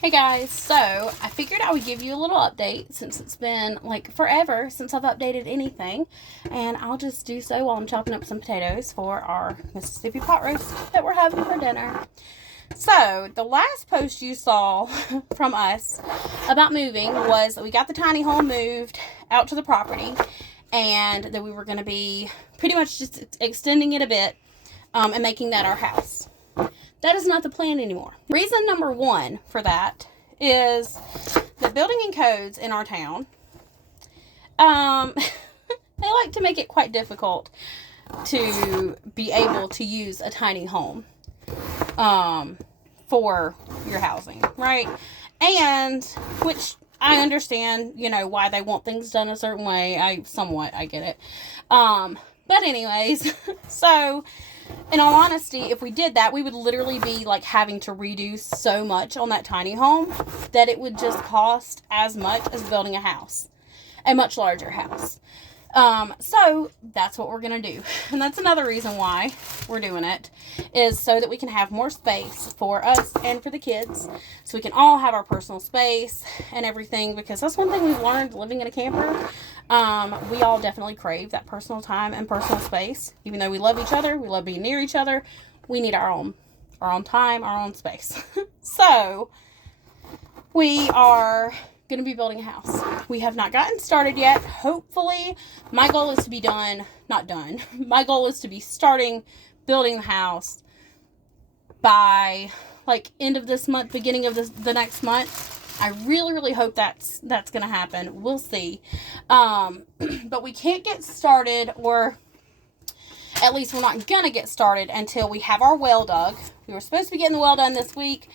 Hey guys, so I figured I would give you a little update since it's been like forever since I've updated anything, and I'll just do so while I'm chopping up some potatoes for our Mississippi pot roast that we're having for dinner. So, the last post you saw from us about moving was that we got the tiny home moved out to the property, and that we were going to be pretty much just extending it a bit and making that our house. That is not the plan anymore. Reason number one for that is the building and codes in our town, they like to make it quite difficult to be able to use a tiny home for your housing, right? And, which I understand, why they want things done a certain way. I get it. But anyways, so in all honesty, if we did that, we would literally be like having to redo so much on that tiny home that it would just cost as much as building a house, a much larger house. So that's what we're going to do. And that's another reason why we're doing it, is so that we can have more space for us and for the kids. So we can all have our personal space and everything, because that's one thing we've learned living in a camper. We all definitely crave that personal time and personal space. Even though we love each other, we love being near each other, we need our own time, our own space. So we are going to be building a house. We have not gotten started yet. Hopefully, my goal is to be not done. My goal is to be starting building the house by like end of this month, beginning of the next month. I really, really hope that's going to happen. We'll see. But we can't get started, or at least we're not going to get started until we have our well dug. We were supposed to be getting the well done this week,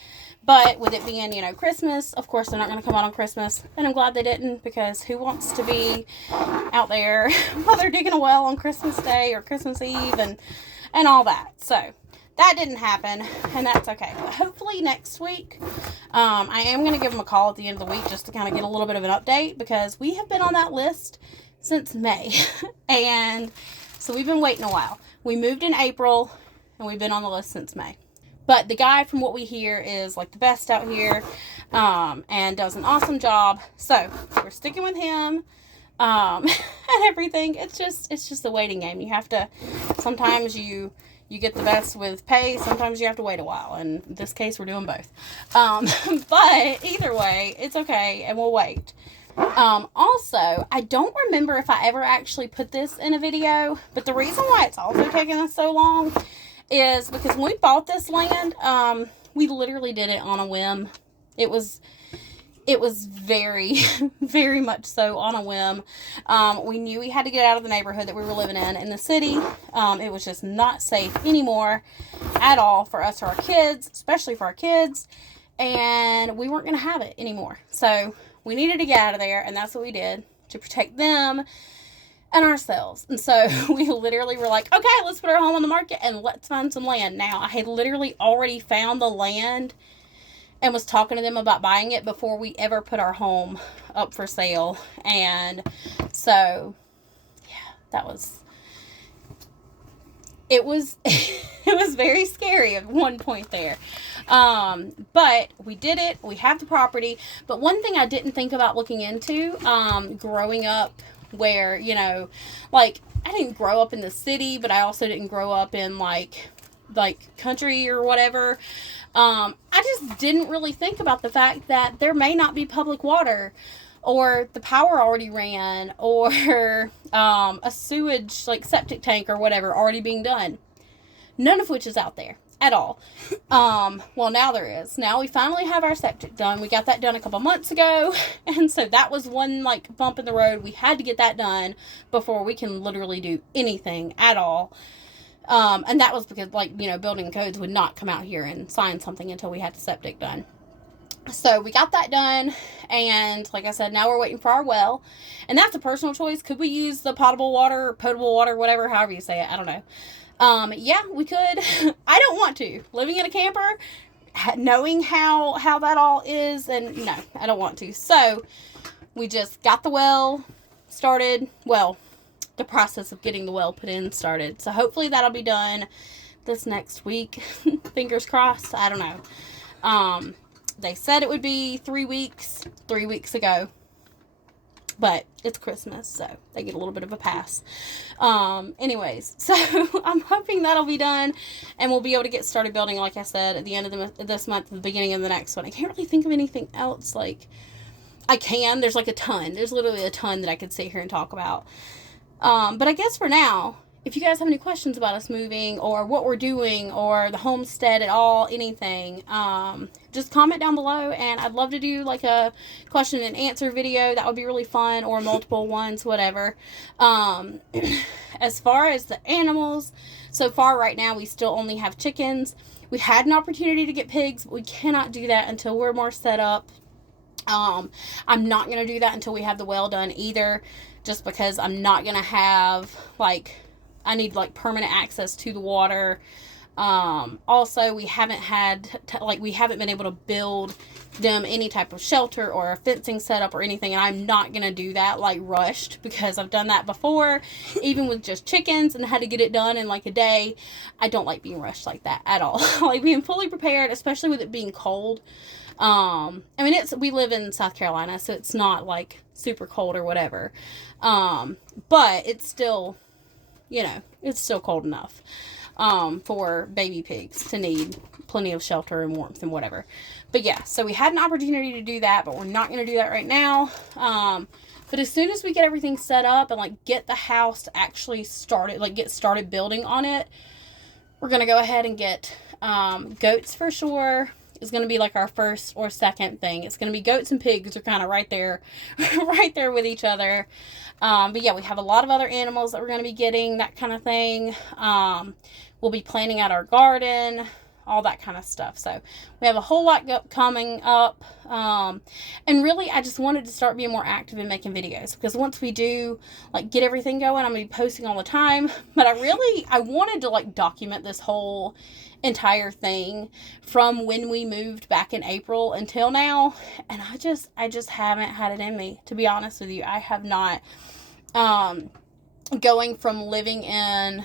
but with it being, Christmas, of course they're not going to come out on Christmas. And I'm glad they didn't, because who wants to be out there while they're digging a well on Christmas Day or Christmas Eve and all that. So that didn't happen, and that's okay. But hopefully next week, I am going to give them a call at the end of the week just to kind of get a little bit of an update, because we have been on that list since May. And so we've been waiting a while. We moved in April, and we've been on the list since May. But the guy, from what we hear, is like the best out here, and does an awesome job. So we're sticking with him, and everything. It's just a waiting game. You have to, sometimes you get the best with pay. Sometimes you have to wait a while. And in this case, we're doing both. But either way, it's okay, and we'll wait. Also, I don't remember if I ever actually put this in a video, but the reason why it's also taking us so long is because when we bought this land, we literally did it on a whim. It was very, very much so on a whim. We knew we had to get out of the neighborhood that we were living in the city. It was just not safe anymore at all for us or our kids, especially for our kids. And we weren't going to have it anymore. So we needed to get out of there, and that's what we did to protect them and ourselves. And so we literally were like, okay, let's put our home on the market and let's find some land. Now, I had literally already found the land and was talking to them about buying it before we ever put our home up for sale. And so, yeah, it was very scary at one point there. But we did it. We have the property. But one thing I didn't think about looking into, growing up, where, like, I didn't grow up in the city, but I also didn't grow up in like country or whatever. I just didn't really think about the fact that there may not be public water, or the power already ran, or a sewage, like septic tank or whatever, already being done. None of which is out there at all. Well, now there is. Now we finally have our septic done. We got that done a couple months ago. And so that was one like bump in the road. We had to get that done before we can literally do anything at all. And that was because, building codes would not come out here and sign something until we had the septic done. So we got that done, and like I said, now we're waiting for our well, and that's a personal choice. Could we use the potable water, whatever, however you say it? I don't know. Yeah, we could. I don't want to. Living in a camper, knowing how that all is, and no, I don't want to. So we just got the well started. Well, the process of getting the well put in started. So hopefully that'll be done this next week. Fingers crossed. I don't know. They said it would be 3 weeks, 3 weeks ago. But it's Christmas, so they get a little bit of a pass. Anyways, so I'm hoping that'll be done, and we'll be able to get started building, like I said, at the end of this month, the beginning of the next one. I can't really think of anything else. Like, I can. There's like a ton. There's literally a ton that I could sit here and talk about. But I guess for now, if you guys have any questions about us moving or what we're doing or the homestead at all, anything, just comment down below, and I'd love to do like a question and answer video. That would be really fun, or multiple ones, whatever. As far as the animals, so far right now we still only have chickens. We had an opportunity to get pigs, but we cannot do that until we're more set up. I'm not going to do that until we have the well done either, just because I'm not going to have, like, I need, like, permanent access to the water. Also, we haven't had, we haven't been able to build them any type of shelter or a fencing setup or anything, and I'm not going to do that, like, rushed, because I've done that before, even with just chickens, and had to get it done in, like, a day. I don't like being rushed like that at all. Like, being fully prepared, especially with it being cold. I mean, we live in South Carolina, so it's not, like, super cold or whatever. But it's still, you know, it's still cold enough, for baby pigs to need plenty of shelter and warmth and whatever. But yeah, so we had an opportunity to do that, but we're not going to do that right now. But as soon as we get everything set up and, like, get the house to actually started, like, get started building on it, we're going to go ahead and get, goats for sure. Is going to be like our first or second thing. It's going to be goats and pigs are kind of right there, right there with each other. But yeah, we have a lot of other animals that we're going to be getting, that kind of thing. We'll be planning out our garden, all that kind of stuff. So we have a whole lot coming up. And really, I just wanted to start being more active in making videos, because once we do, like, get everything going, I'm going to be posting all the time. But I wanted to, like, document this whole entire thing from when we moved back in April until now, and I just haven't had it in me, to be honest with you. I have not. Going from living in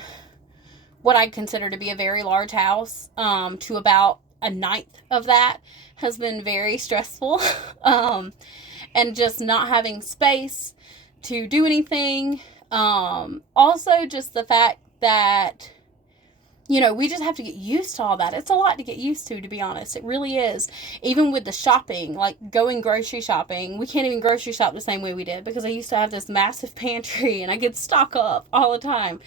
what I consider to be a very large house to about a ninth of that has been very stressful. And just not having space to do anything. Also just the fact that, you know, we just have to get used to all that. It's a lot to get used to be honest. It really is. Even with the shopping, like going grocery shopping, we can't even grocery shop the same way we did, because I used to have this massive pantry and I could stock up all the time.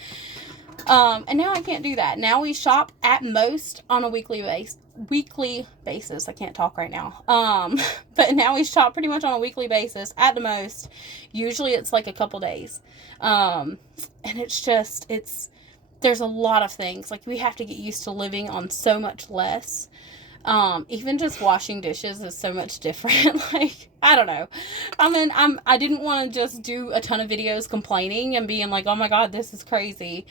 And now I can't do that. Now we shop at most on a weekly basis. I can't talk right now. But now we shop pretty much on a weekly basis at the most. Usually it's like a couple days. And there's a lot of things. Like, we have to get used to living on so much less. Even just washing dishes is so much different. Like, I don't know. I mean, I didn't want to just do a ton of videos complaining and being like, oh my God, this is crazy.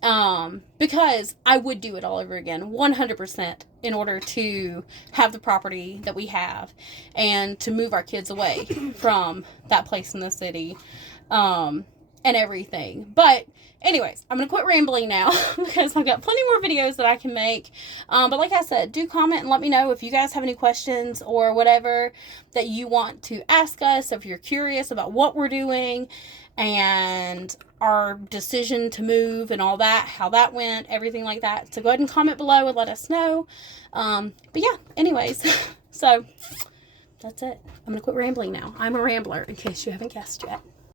Because I would do it all over again, 100%, in order to have the property that we have and to move our kids away from that place in the city, and everything. But anyways, I'm going to quit rambling now because I've got plenty more videos that I can make. But like I said, do comment and let me know if you guys have any questions or whatever that you want to ask us, if you're curious about what we're doing and our decision to move and all that, how that went, everything like that. So go ahead and comment below and let us know. But yeah, anyways, so that's it. I'm going to quit rambling now. I'm a rambler, in case you haven't guessed yet.